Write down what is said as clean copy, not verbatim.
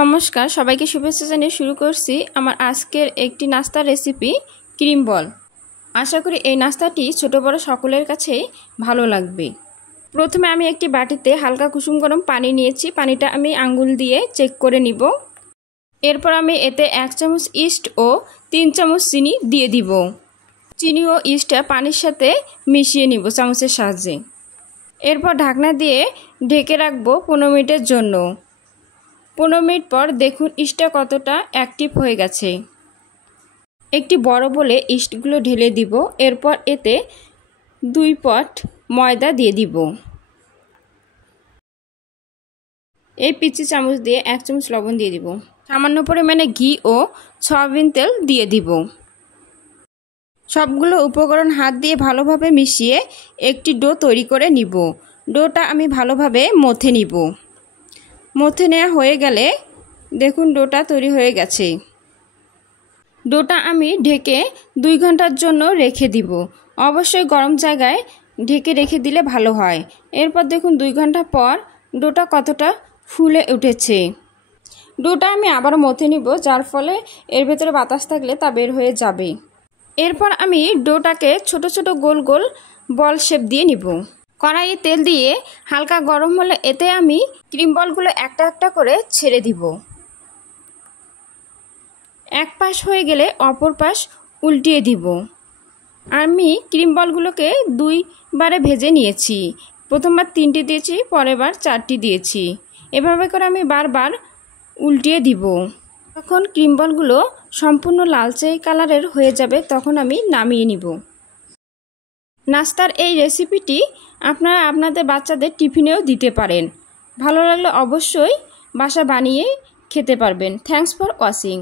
নমস্কার, সবাইকে শুভেচ্ছা জানিয়ে শুরু করছি আমার আজকের একটি নাস্তার রেসিপি ক্রিম বল। আশা করি এই নাস্তাটি ছোট বড় সকলের কাছেই ভালো লাগবে। প্রথমে আমি একটি বাটিতে হালকা কুসুম গরম পানি নিয়েছি। পানিটা আমি আঙ্গুল দিয়ে চেক করে নিব। এরপর আমি এতে 1 চামচ ইস্ট ও 3 চামচ চিনি দিয়ে দিব। চিনি ও ইস্টটা পানির সাথে মিশিয়ে নিব চামচের সাহায্যে। এরপর ঢাকনা দিয়ে ঢেকে রাখবো 15 মিনিটের জন্য। 15 মিনিট পর দেখুন ইস্টটা কতটা অ্যাক্টিভ হয়ে গেছে। একটি বড় বলে ইস্টগুলো ঢেলে দিব। এরপর এতে 2 পট ময়দা দিয়ে দিব। এই পিচি চামচ দিয়ে 1 চামচ লবণ দিয়ে দিব। সামান্য পরিমাণে ঘি ও সয়াবিন তেল দিয়ে দিব। সবগুলো উপকরণ হাত দিয়ে ভালোভাবে মিশিয়ে একটি ডো তৈরি করে নিব। ডোটা আমি ভালোভাবে মথে নিব। মথে নেওয়া হয়ে গেলে দেখুন ডোটা তৈরি হয়ে গেছে। ডোটা আমি ঢেকে 2 ঘন্টার জন্য রেখে দিব। অবশ্যই গরম জায়গায় ঢেকে রেখে দিলে ভালো হয়। এরপর দেখুন 2 ঘন্টা পর ডোটা কতটা ফুলে উঠেছে। ডোটা আমি আবারও মথে নিব, যার ফলে এর ভেতরে বাতাস থাকলে তা বের হয়ে যাবে। এরপর আমি ডোটাকে ছোট ছোট গোল গোল বল শেপ দিয়ে নিব। কড়াইয়ে তেল দিয়ে হালকা গরম হলে এতে আমি ক্রিম বলগুলো একটা একটা করে ছেড়ে দিব। এক পাশ হয়ে গেলে অপর পাশ উল্টিয়ে দিব। আমি ক্রিম বলগুলোকে 2 বারে ভেজে নিয়েছি। প্রথমবার 3টি দিয়েছি, পরের বার 4টি দিয়েছি। এভাবে করে আমি বারবার উল্টিয়ে দিব। যখন ক্রিম বলগুলো সম্পূর্ণ লালচে কালারের হয়ে যাবে তখন আমি নামিয়ে নিব। নাস্তার এই রেসিপিটি আপনারা আপনাদের বাচ্চাদের টিফিনেও দিতে পারেন। ভালো লাগলে অবশ্যই বাসা বানিয়ে খেতে পারবেন। Thanks for watching.